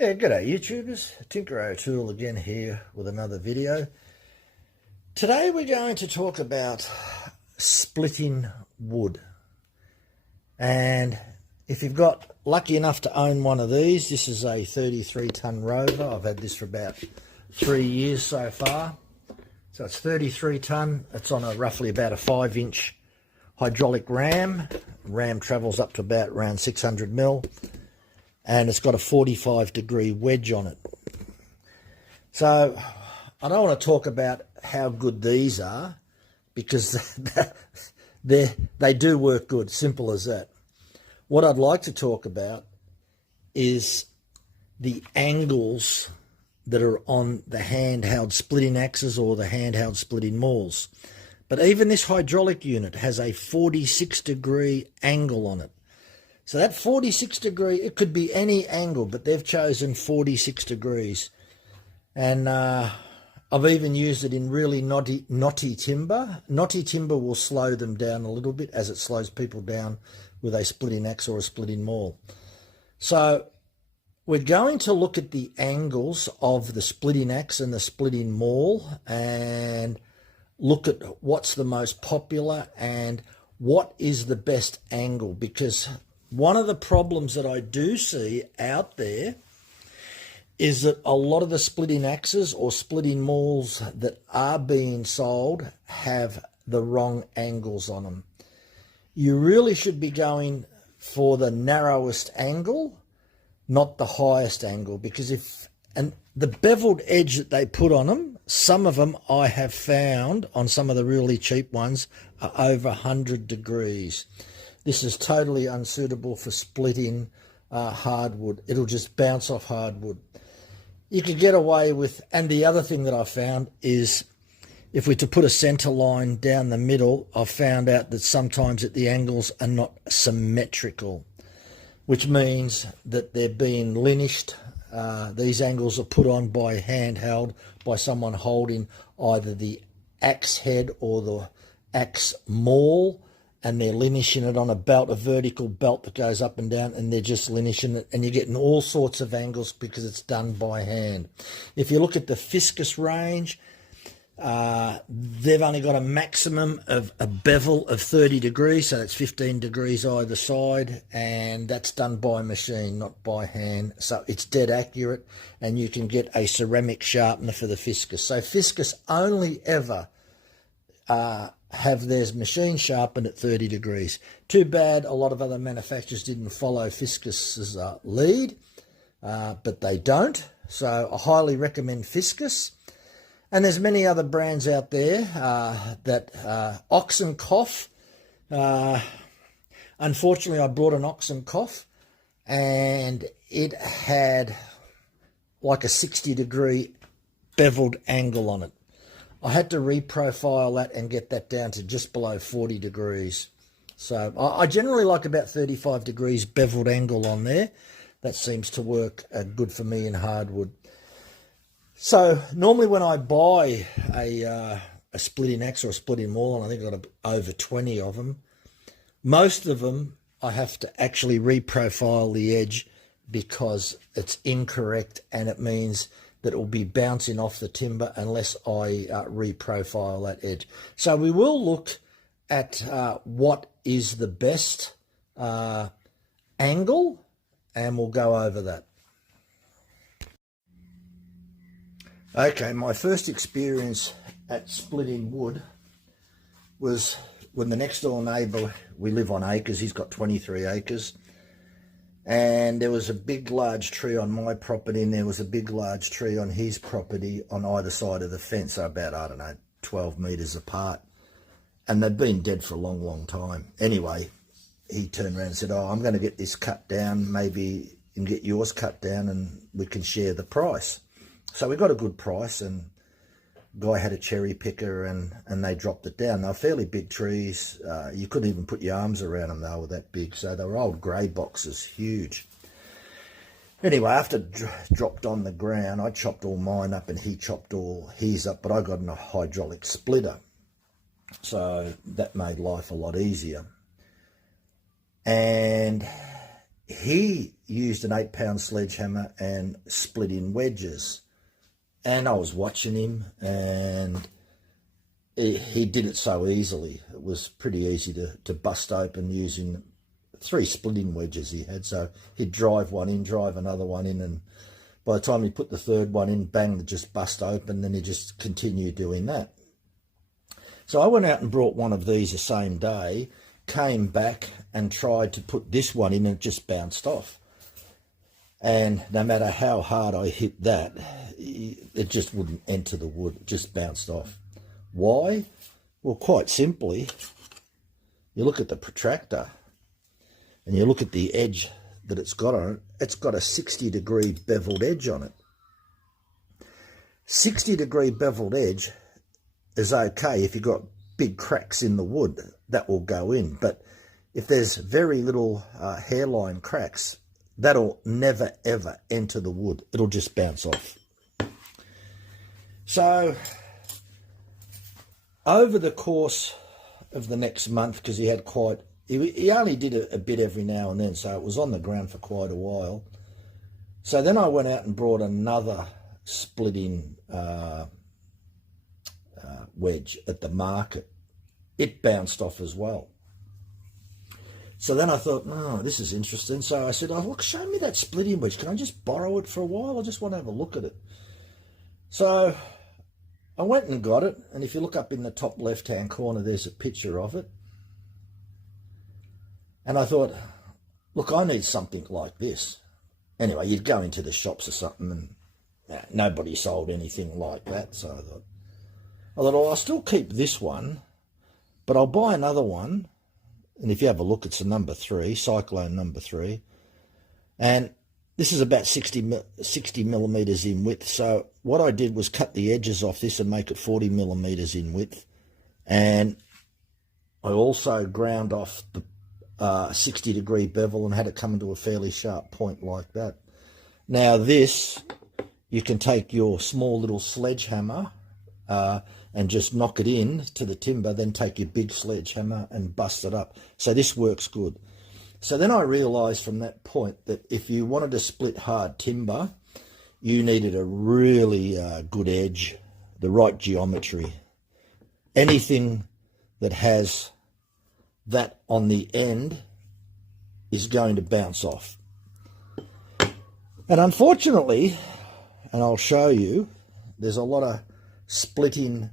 Yeah, g'day YouTubers, Tinker O'Toole again here with another video. Today we're going to talk about splitting wood. And if you've got lucky enough to own one of these, this is a 33-ton rover. I've had this for about 3 years so far. So it's 33 ton, it's on roughly about a 5-inch hydraulic ram. Ram travels up to about around 600 mil. And it's got a 45-degree wedge on it. So I don't want to talk about how good these are, because they do work good, simple as that. What I'd like to talk about is the angles that are on the handheld splitting axes or the handheld splitting mauls. But even this hydraulic unit has a 46-degree angle on it. So that 46 degree, it could be any angle, but they've chosen 46 degrees. And I've even used it in really knotty timber. Knotty timber will slow them down a little bit, as it slows people down with a splitting axe or a splitting maul. So we're going to look at the angles of the splitting axe and the splitting maul and look at what's the most popular and what is the best angle, because one of the problems that I do see out there is that a lot of the splitting axes or splitting mauls that are being sold have the wrong angles on them. You really should be going for the narrowest angle, not the highest angle, because and the beveled edge that they put on them, some of them I have found on some of the really cheap ones are over 100 degrees. This is totally unsuitable for splitting hardwood. It'll just bounce off hardwood. You could get away with, and the other thing that I found is if we're to put a center line down the middle, I've found out that sometimes the angles are not symmetrical, which means that they're being linished. These angles are put on by handheld, by someone holding either the axe head or the axe maul, and they're linishing it on a belt, a vertical belt that goes up and down, and they're just linishing it, and you're getting all sorts of angles because it's done by hand. If you look at the Fiscus range, they've only got a maximum of a bevel of 30 degrees, so that's 15 degrees either side, and that's done by machine, not by hand. So it's dead accurate, and you can get a ceramic sharpener for the Fiscus. So Fiscus only ever have theirs machine sharpened at 30 degrees. Too bad a lot of other manufacturers didn't follow Fiscus's lead, but they don't. So I highly recommend Fiscus. And there's many other brands out there that Ox and Cough. Unfortunately, I bought an Ox and Cough, and it had like a 60-degree beveled angle on it. I had to reprofile that and get that down to just below 40 degrees. So I generally like about 35 degrees beveled angle on there. That seems to work good for me in hardwood. So normally when I buy a splitting axe or a splitting maul, and I think I've got over 20 of them, most of them I have to actually reprofile the edge because it's incorrect, and it means that it will be bouncing off the timber unless I reprofile that edge. So we will look at what is the best angle, and we'll go over that. Okay, my first experience at splitting wood was when the next door neighbour, we live on acres, he's got 23 acres, and there was a big large tree on my property, and there was a big large tree on his property on either side of the fence, so about, I don't know, 12 metres apart. And they'd been dead for a long, long time. Anyway, he turned around and said, oh, I'm going to get this cut down, maybe you can get yours cut down and we can share the price. So we got a good price, and guy had a cherry picker, and they dropped it down. They were fairly big trees. You couldn't even put your arms around them. They were that big. So they were old grey boxes, huge. Anyway, after dropped on the ground, I chopped all mine up and he chopped all his up, but I got a hydraulic splitter. So that made life a lot easier. And he used an 8-pound sledgehammer and split in wedges. And I was watching him, and he did it so easily. It was pretty easy to bust open using 3 splitting wedges he had. So he'd drive one in, drive another one in, and by the time he put the third one in, bang, they just bust open, then he just continued doing that. So I went out and brought one of these the same day, came back and tried to put this one in, and it just bounced off. And no matter how hard I hit that, it just wouldn't enter the wood. It just bounced off. Why? Well, quite simply, you look at the protractor and you look at the edge that it's got on it. It's got a 60-degree beveled edge on it. 60-degree beveled edge is okay if you've got big cracks in the wood. That will go in. But if there's very little hairline cracks, that'll never, ever enter the wood. It'll just bounce off. So over the course of the next month, because he only did a bit every now and then, so it was on the ground for quite a while. So then I went out and brought another splitting wedge at the market. It bounced off as well. So then I thought, oh, this is interesting. So I said, oh, look, show me that splitting wedge. Can I just borrow it for a while? I just want to have a look at it. So I went and got it. And if you look up in the top left-hand corner, there's a picture of it. And I thought, look, I need something like this. Anyway, you'd go into the shops or something, and nobody sold anything like that. So I thought, oh, I'll still keep this one, but I'll buy another one. And if you have a look, it's a number 3, Cyclone number 3. And this is about 60 millimetres in width. So what I did was cut the edges off this and make it 40 millimetres in width. And I also ground off the 60-degree bevel and had it come into a fairly sharp point like that. Now this, you can take your small little sledgehammer and just knock it in to the timber, then take your big sledgehammer and bust it up. So this works good. So then I realised from that point that if you wanted to split hard timber, you needed a really good edge, the right geometry. Anything that has that on the end is going to bounce off. And unfortunately, and I'll show you, there's a lot of splitting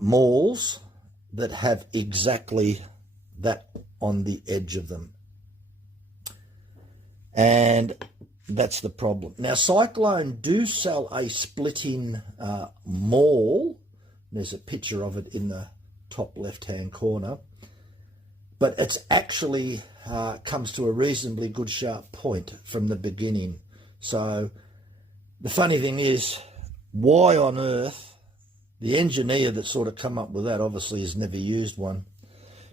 mauls that have exactly that on the edge of them. And that's the problem. Now, Cyclone do sell a splitting maul. There's a picture of it in the top left-hand corner. But it's actually comes to a reasonably good sharp point from the beginning. So the funny thing is, why on earth the engineer that sort of come up with that obviously has never used one,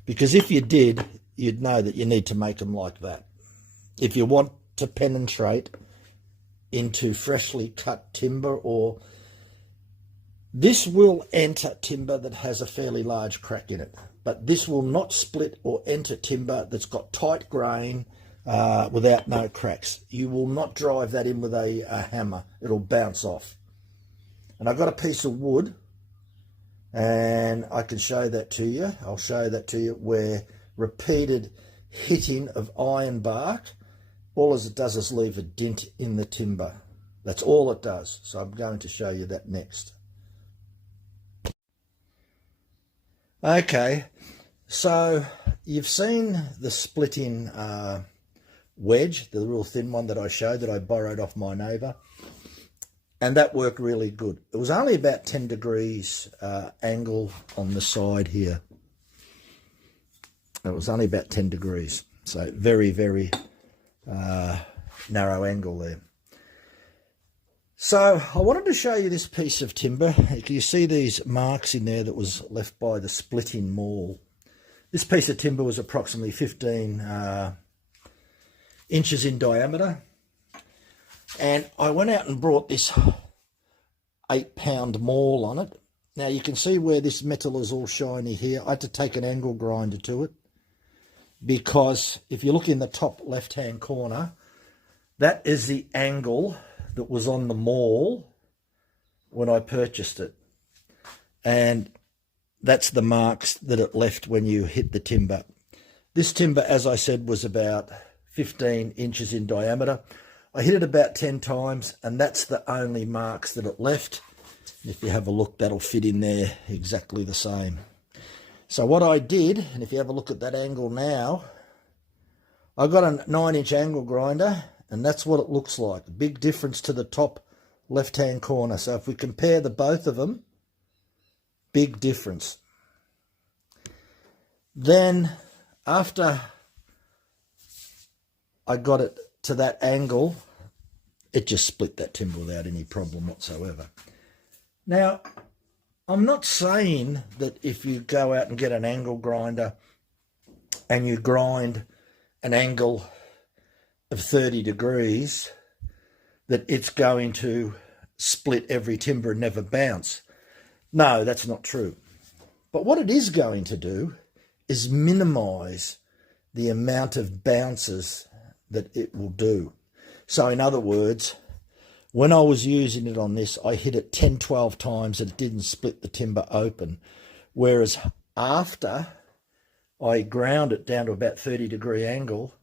because if you did, you'd know that you need to make them like that. If you want to penetrate into freshly cut timber, or this will enter timber that has a fairly large crack in it, but this will not split or enter timber that's got tight grain without no cracks. You will not drive that in with a hammer. It'll bounce off. And I've got a piece of wood, and I can show that to you. I'll show that to you, where repeated hitting of iron bark, all as it does is leave a dent in the timber. That's all it does. So I'm going to show you that next. Okay, so you've seen the splitting wedge, the real thin one that I showed that I borrowed off my neighbour. And that worked really good. It was only about 10 degrees angle on the side here. It was only about 10 degrees. So very, very narrow angle there. So I wanted to show you this piece of timber. You see these marks in there that was left by the splitting maul. This piece of timber was approximately 15 inches in diameter. And I went out and brought this 8-pound maul on it. Now you can see where this metal is all shiny here. I had to take an angle grinder to it. because if you look in the top left-hand corner, that is the angle that was on the Maul when I purchased it. And that's the marks that it left when you hit the timber. This timber, as I said, was about 15 inches in diameter. I hit it about 10 times, and that's the only marks that it left. If you have a look, that'll fit in there exactly the same. So what I did, and if you have a look at that angle now, I got a 9-inch angle grinder, and that's what it looks like. Big difference to the top left-hand corner. So if we compare the both of them, big difference. Then after I got it to that angle, it just split that timber without any problem whatsoever. Now, I'm not saying that if you go out and get an angle grinder and you grind an angle of 30 degrees, that it's going to split every timber and never bounce. No, that's not true. But what it is going to do is minimize the amount of bounces that it will do. So in other words, when I was using it on this, I hit it 10, 12 times and it didn't split the timber open. Whereas after I ground it down to about 30-degree angle,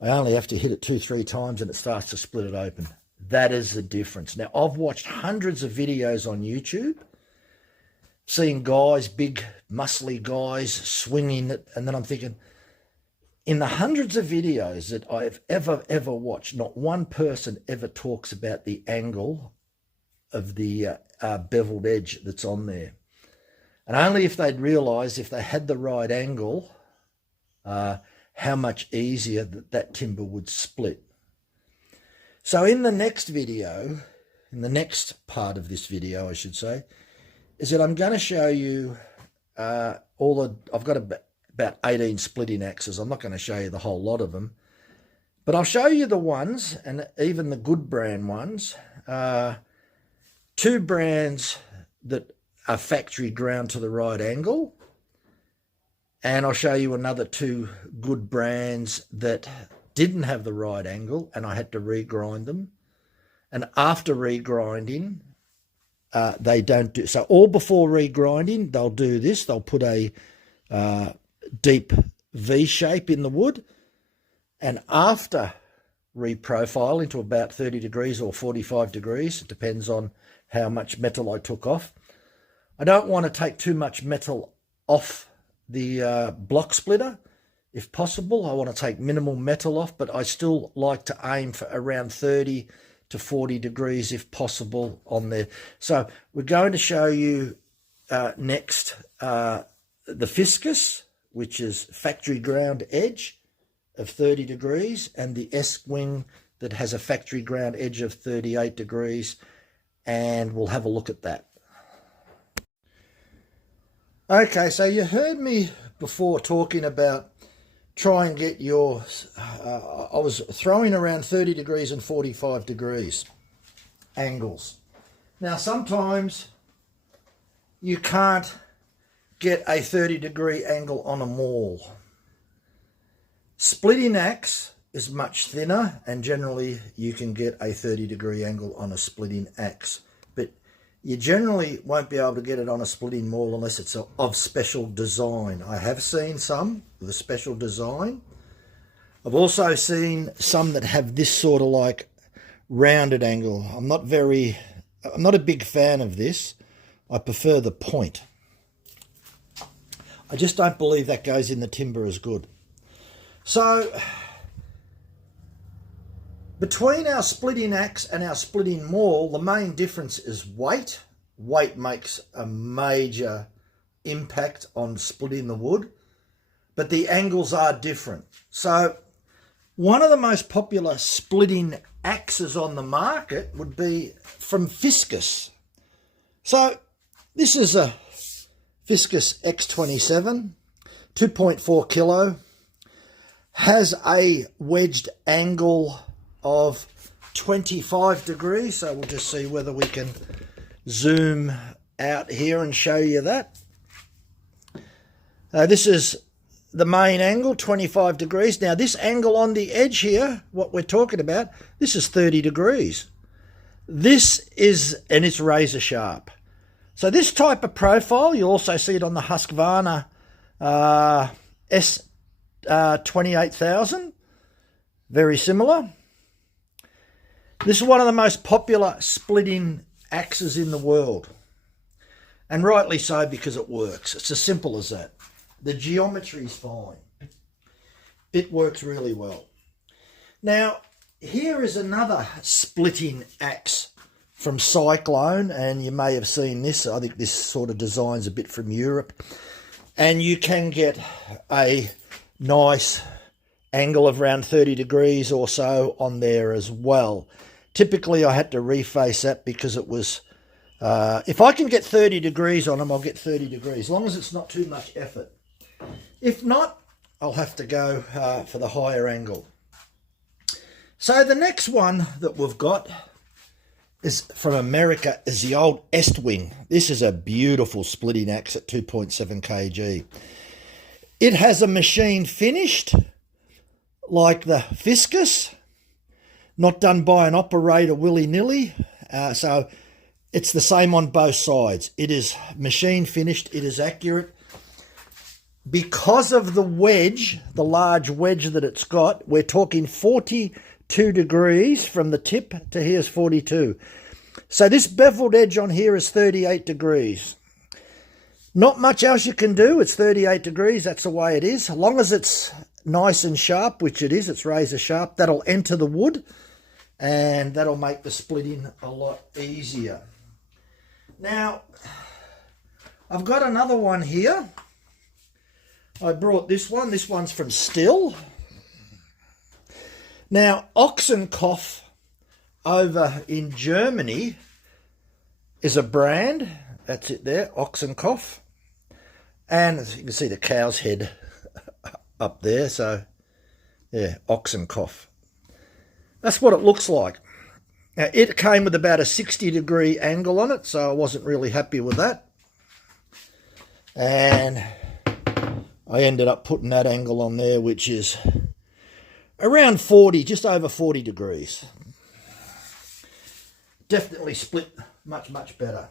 I only have to hit it 2, 3 times and it starts to split it open. That is the difference. Now, I've watched hundreds of videos on YouTube, seeing guys, big muscly guys, swinging it, and then I'm thinking, in the hundreds of videos that I've ever watched, not one person ever talks about the angle of the beveled edge that's on there. And only if they'd realise, if they had the right angle, how much easier that timber would split. So in the next video, in the next part of this video, I should say, is that I'm going to show you I've got about 18 splitting axes. I'm not going to show you the whole lot of them, but I'll show you the ones, and even the good brand ones, 2 brands that are factory ground to the right angle, and I'll show you another 2 good brands that didn't have the right angle and I had to regrind them. And after regrinding, they don't do so. All before regrinding, they'll do this. They'll put a deep V shape in the wood, and after reprofiling to about 30 degrees or 45 degrees, it depends on how much metal I took off. I don't want to take too much metal off the block splitter. If possible, I want to take minimal metal off, but I still like to aim for around 30 to 40 degrees if possible on there. So we're going to show you next the Fiscus, which is factory ground edge of 30 degrees, and the S-wing that has a factory ground edge of 38 degrees, and we'll have a look at that. Okay, so you heard me before talking about try and get your, I was throwing around 30 degrees and 45 degrees angles. Now, sometimes you can't get a 30-degree angle on a Maul. Splitting axe is much thinner, and generally you can get a 30-degree angle on a splitting axe. But you generally won't be able to get it on a splitting Maul unless it's of special design. I have seen some with a special design. I've also seen some that have this sort of like rounded angle. I'm not a big fan of this. I prefer the point. I just don't believe that goes in the timber as good. So between our splitting axe and our splitting Maul, the main difference is weight. Weight makes a major impact on splitting the wood, but the angles are different. So one of the most popular splitting axes on the market would be from Fiscus. So this is a Fiscus X27, 2.4 kilo, has a wedged angle of 25 degrees. So we'll just see whether we can zoom out here and show you that. This is the main angle, 25 degrees. Now this angle on the edge here, what we're talking about, this is 30 degrees. This is, and it's razor sharp. So this type of profile, you'll also see it on the Husqvarna S28000. Very similar. This is one of the most popular splitting axes in the world. And rightly so, because it works. It's as simple as that. The geometry is fine. It works really well. Now, here is another splitting axe from Cyclone, and you may have seen this. I think this sort of design's a bit from Europe. And you can get a nice angle of around 30 degrees or so on there as well. Typically, I had to reface that because it was... if I can get 30 degrees on them, I'll get 30 degrees, as long as it's not too much effort. If not, I'll have to go for the higher angle. So the next one that we've got is from America, is the old Estwing. This is a beautiful splitting axe at 2.7 kg. It has a machine finished like the Fiscus, not done by an operator willy-nilly. So it's the same on both sides. It is machine finished. It is accurate. Because of the wedge, the large wedge that it's got, we're talking 42 degrees from the tip to here's 42. So this beveled edge on here is 38 degrees. Not much else you can do. It's 38 degrees. That's the way it is. As long as it's nice and sharp, which it is, it's razor sharp, that'll enter the wood and that'll make the splitting a lot easier. Now, I've got another one here. I brought this one. This one's from Still. Now, Ochsenkopf over in Germany is a brand. That's it there, Ochsenkopf. And as you can see the cow's head up there. So, yeah, Ochsenkopf. That's what it looks like. Now, it came with about a 60-degree angle on it, so I wasn't really happy with that. And I ended up putting that angle on there, which is around 40, just over 40 degrees. Definitely split much, much better.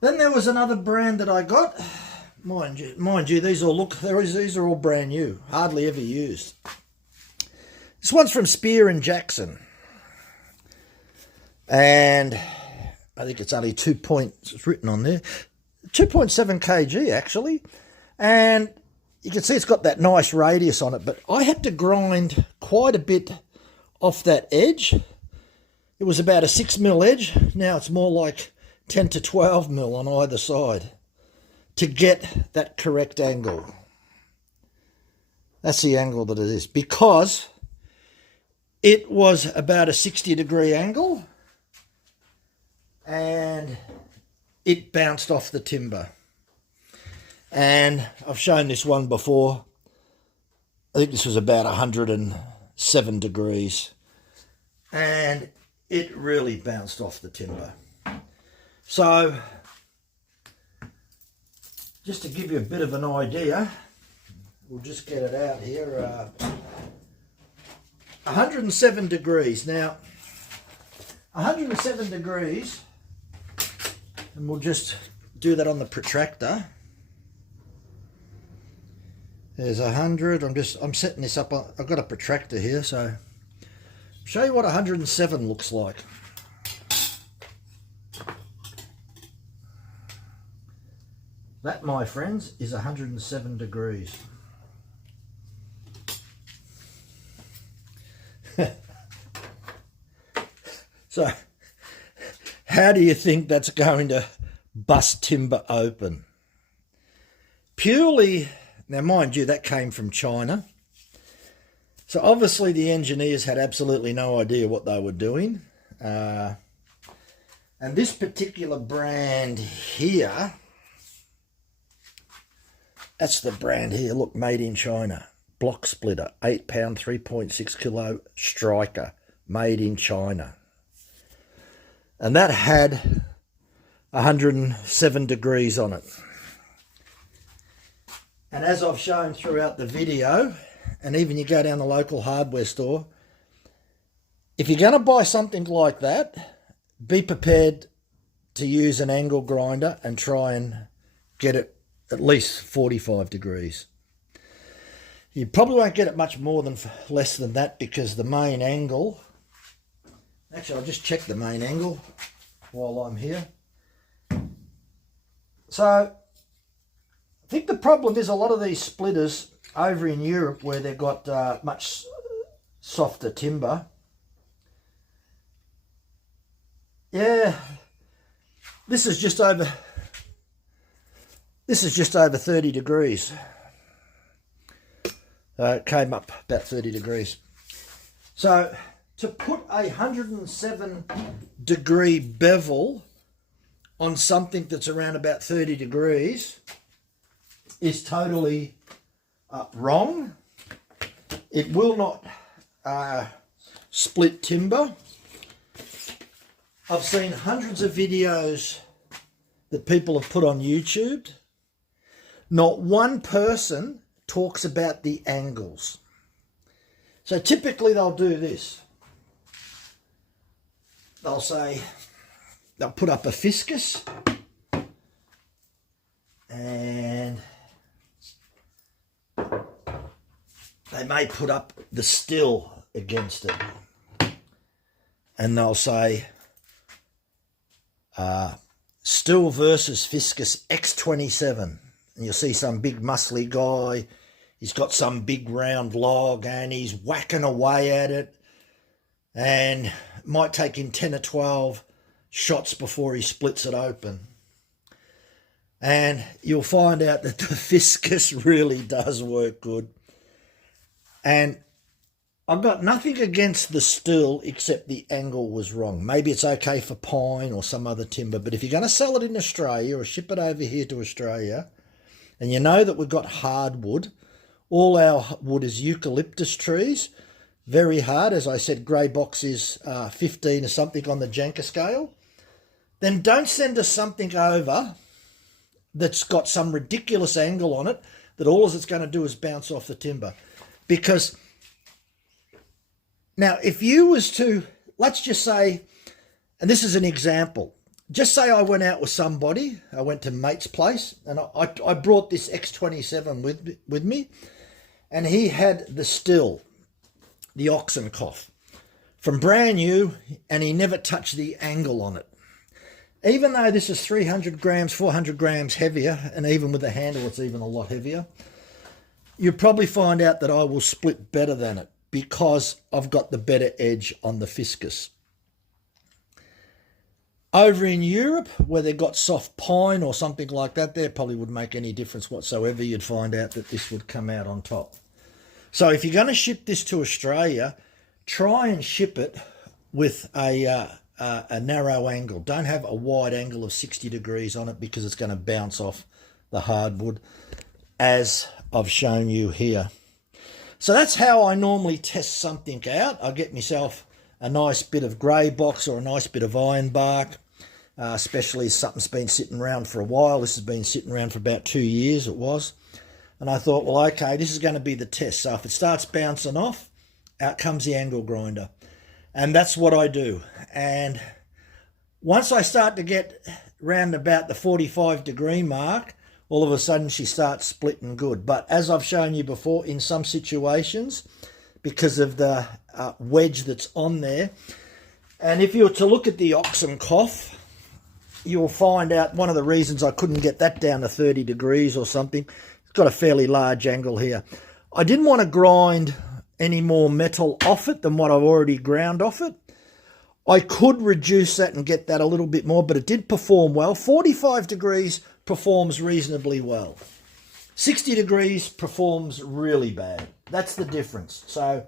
Then there was another brand that I got. Mind you, these are all brand new, hardly ever used. This one's from Spear and Jackson. And I think it's only it's written on there, 2.7 kg actually. And you can see it's got that nice radius on it, but I had to grind quite a bit off that edge. It was about a 6mm edge. Now it's more like 10 to 12mm on either side to get that correct angle. That's the angle that it is, because it was about a 60-degree angle and it bounced off the timber. And I've shown this one before. I think this was about 107 degrees and it really bounced off the timber. So just to give you a bit of an idea, we'll just get it out here. 107 degrees. Now, 107 degrees, and we'll just do that on the protractor. There's 100. I'm setting this up. I've got a protractor here, so I'll show you what 107 looks like. That, my friends, is 107 degrees. So, how do you think that's going to bust timber open? Purely, now mind you, that came from China. So obviously the engineers had absolutely no idea what they were doing. And this particular brand here, that's the brand here, look, made in China. Block splitter, 8 pound, 3.6 kilo striker, made in China. And that had 107 degrees on it. And as I've shown throughout the video, and even you go down the local hardware store, if you're going to buy something like that, be prepared to use an angle grinder and try and get it at least 45 degrees. You probably won't get it much more than less than that, because the main angle, actually I'll just check the main angle while I'm here. So I think the problem is a lot of these splitters over in Europe, where they've got much softer timber, yeah, this is just over 30 degrees. It came up about 30 degrees. So to put a 107 degree bevel on something that's around about 30 degrees is totally wrong. It will not split timber. I've seen hundreds of videos that people have put on YouTube. Not one person talks about the angles. So typically they'll do this. They'll say, they'll put up a fiscus and they may put up the still against it. And they'll say, still versus fiscus X27. And you'll see some big muscly guy, he's got some big round log and he's whacking away at it, and it might take him 10 or 12 shots before he splits it open. And you'll find out that the fiscus really does work good. And I've got nothing against the still, except the angle was wrong. Maybe it's okay for pine or some other timber, but if you're going to sell it in Australia or ship it over here to Australia, and you know that we've got hardwood, all our wood is eucalyptus trees, very hard. As I said, grey box is 15 or something on the Janka scale. Then don't send us something over that's got some ridiculous angle on it that all it's going to do is bounce off the timber. Because now, if you was to, let's just say, and this is an example, just say I went out with somebody, I went to mate's place, and I brought this X27 with me, and he had the still, the oxen cough, from brand new, and he never touched the angle on it. Even though this is 300 grams, 400 grams heavier, and even with the handle it's even a lot heavier, you'll probably find out that I will split better than it, because I've got the better edge on the fiscus. Over in Europe, where they've got soft pine or something like that, there probably wouldn't make any difference whatsoever. You'd find out that this would come out on top. So if you're going to ship this to Australia, try and ship it with a narrow angle. Don't have a wide angle of 60 degrees on it, because it's going to bounce off the hardwood, as I've shown you here. So that's how I normally test something out. I get myself a nice bit of grey box or a nice bit of iron bark, especially if something's been sitting around for a while. This has been sitting around for about 2 years, it was. And I thought, well, okay, this is going to be the test. So if it starts bouncing off, out comes the angle grinder. And that's what I do. And once I start to get round about the 45 degree mark, all of a sudden she starts splitting good. But as I've shown you before, in some situations, because of the wedge that's on there, and if you were to look at the oxen cough, you'll find out one of the reasons I couldn't get that down to 30 degrees or something, it's got a fairly large angle here. I didn't want to grind any more metal off it than what I've already ground off it. I could reduce that and get that a little bit more, but it did perform well. 45 degrees performs reasonably well. 60 degrees performs really bad. That's the difference. So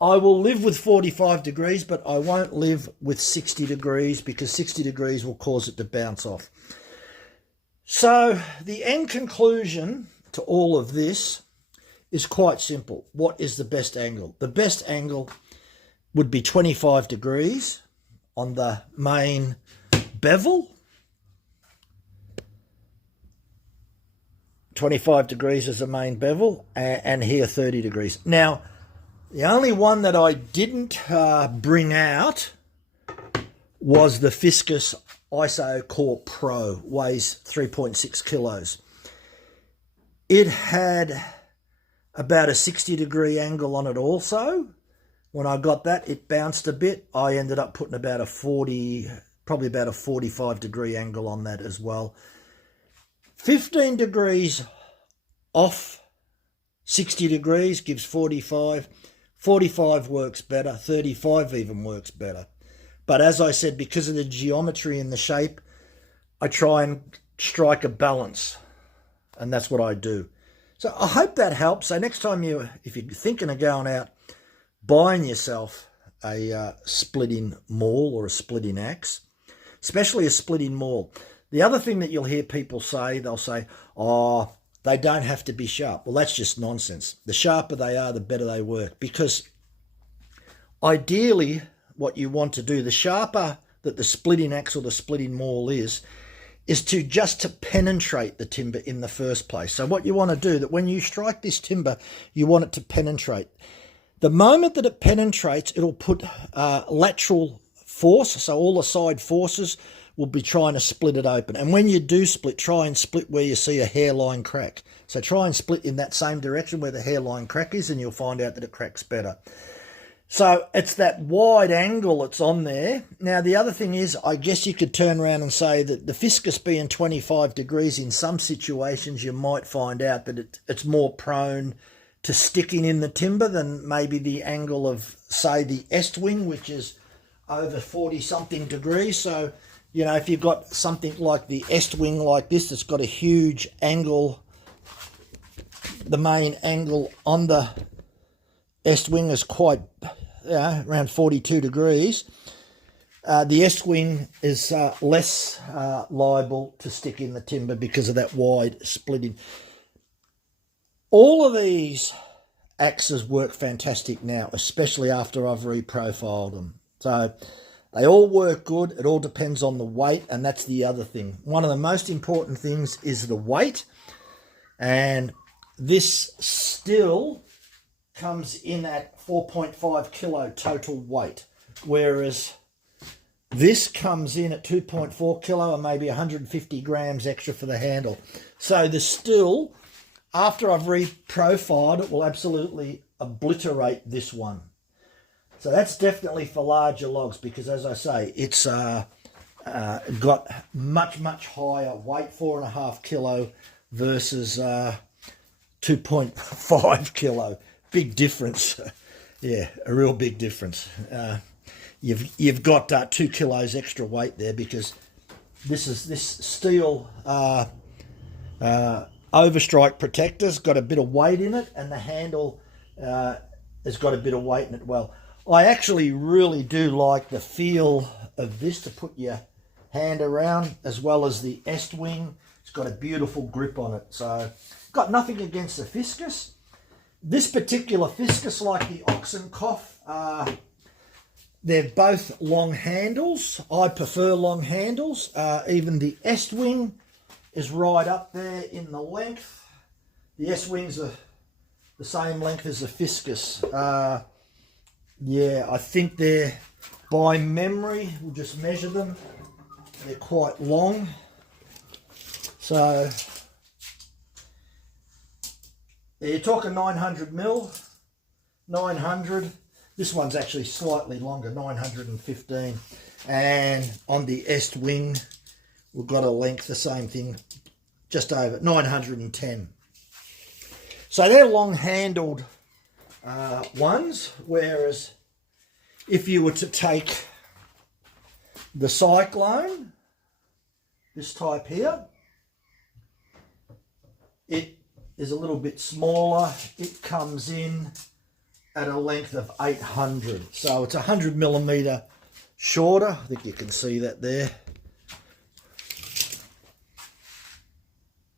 I will live with 45 degrees, but I won't live with 60 degrees, because 60 degrees will cause it to bounce off. So the end conclusion to all of this is quite simple. What is the best angle? The best angle would be 25 degrees on the main bevel. 25 degrees is the main bevel, and here 30 degrees. Now, the only one that I didn't bring out was the Fiscus ISO Core Pro, weighs 3.6 kilos. It had about a 60 degree angle on it also. When I got that, it bounced a bit. I ended up putting about a 40, probably about a 45 degree angle on that as well. 15 degrees off 60 degrees gives 45. 45 works better. 35 even works better. But as I said, because of the geometry and the shape, I try and strike a balance. And that's what I do. So I hope that helps. So next time if you're thinking of going out, buying yourself a splitting maul or a splitting axe, especially a splitting maul. The other thing that you'll hear people say, they'll say, oh, they don't have to be sharp. Well, that's just nonsense. The sharper they are, the better they work. Because ideally, what you want to do, the sharper that the splitting axe or the splitting maul is to penetrate the timber in the first place. So what you want to do, that when you strike this timber, you want it to penetrate. The moment that it penetrates, it'll put lateral force, so all the side forces will be trying to split it open. And when you do split, try and split where you see a hairline crack. So try and split in that same direction where the hairline crack is, and you'll find out that it cracks better. So it's that wide angle that's on there. Now, the other thing is, I guess you could turn around and say that the Fiscus being 25 degrees, in some situations, you might find out that it's more prone to sticking in the timber than maybe the angle of, say, the Estwing, which is over 40-something degrees. So, you know, if you've got something like the Estwing like this that's got a huge angle, the main angle on the Estwing is quite around 42 degrees. The Estwing is less liable to stick in the timber because of that wide splitting. All of these axes work fantastic now, especially after I've reprofiled them. So they all work good. It all depends on the weight, and that's the other thing. One of the most important things is the weight, and this still comes in at 4.5 kilo total weight, whereas this comes in at 2.4 kilo and maybe 150 grams extra for the handle. So the still, after I've reprofiled it, will absolutely obliterate this one. So that's definitely for larger logs because, as I say, it's got much higher weight, 4.5 kilo versus 2.5 kilo. Big difference. Yeah, a real big difference. You've got 2 kilos extra weight there because this steel overstrike protector's got a bit of weight in it, and the handle has got a bit of weight in it. Well, I actually really do like the feel of this to put your hand around, as well as the Estwing. It's got a beautiful grip on it. So, got nothing against the Fiscus. This particular Fiscus, like the Oxenkoff, they're both long handles. I prefer long handles. Even the Estwing is right up there in the length. The Estwing's the same length as the Fiscus. Yeah, I think they're, by memory, we'll just measure them. They're quite long. So you're talking 900 mil, 900. This one's actually slightly longer, 915. And on the Estwing, we've got a length, the same thing, just over 910. So they're long-handled ones, whereas if you were to take the Cyclone, this type here, it is a little bit smaller. It comes in at a length of 800. So it's 100 millimeter shorter. I think you can see that there.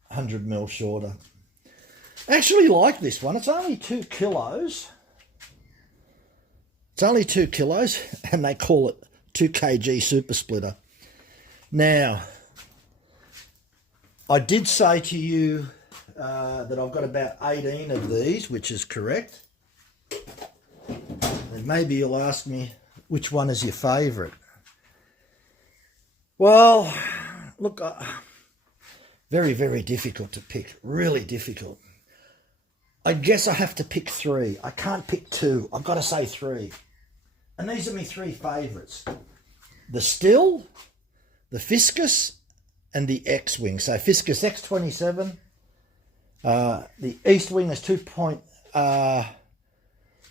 100 mil shorter. I actually like this one. It's only 2 kilos. It's only 2 kilos, and they call it 2 kg super splitter. Now, I did say to you that I've got about 18 of these, which is correct. And maybe you'll ask me, which one is your favourite? Well, look, very, very difficult to pick. Really difficult. I guess I have to pick three. I can't pick two. I've got to say three. And these are my three favourites. The Still, the Fiscus, and the X-Wing. So Fiscus X27. The East Wing is 2. Now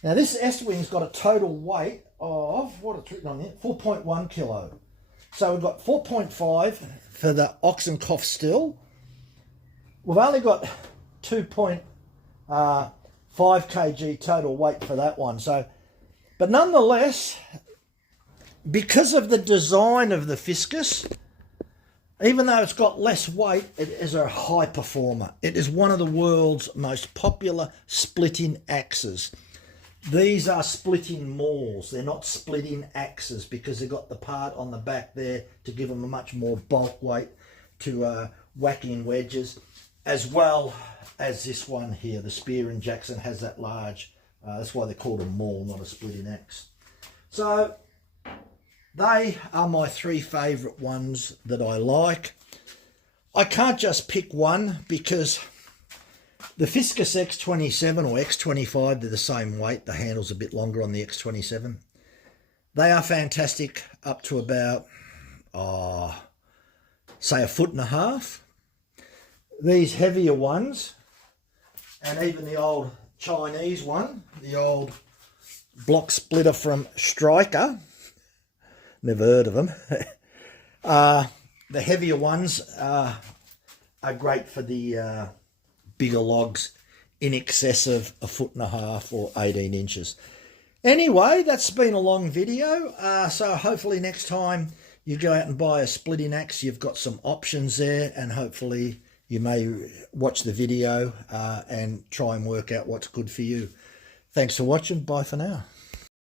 this S-Wing's got a total weight of, what it's written on here, 4.1 kilo. So we've got 4.5 for the Ox and Cough Still. We've only got 2.5 kg total weight for that one. So, but nonetheless, because of the design of the Fiscus, even though it's got less weight, it is a high performer. It is one of the world's most popular splitting axes. These are splitting mauls. They're not splitting axes because they've got the part on the back there to give them a much more bulk weight to whack in wedges, as well as this one here. The Spear and Jackson has that large. That's why they're called a maul, not a splitting axe. So they are my three favourite ones that I like. I can't just pick one because the Fiscus X27 or X25, they're the same weight. The handle's a bit longer on the X27. They are fantastic up to about, say, 1.5 feet. These heavier ones, and even the old Chinese one, the old block splitter from Striker, never heard of them. The heavier ones are great for the bigger logs in excess of 1.5 feet or 18 inches. Anyway, that's been a long video. So hopefully next time you go out and buy a splitting axe, you've got some options there, and hopefully you may watch the video and try and work out what's good for you. Thanks for watching. Bye for now.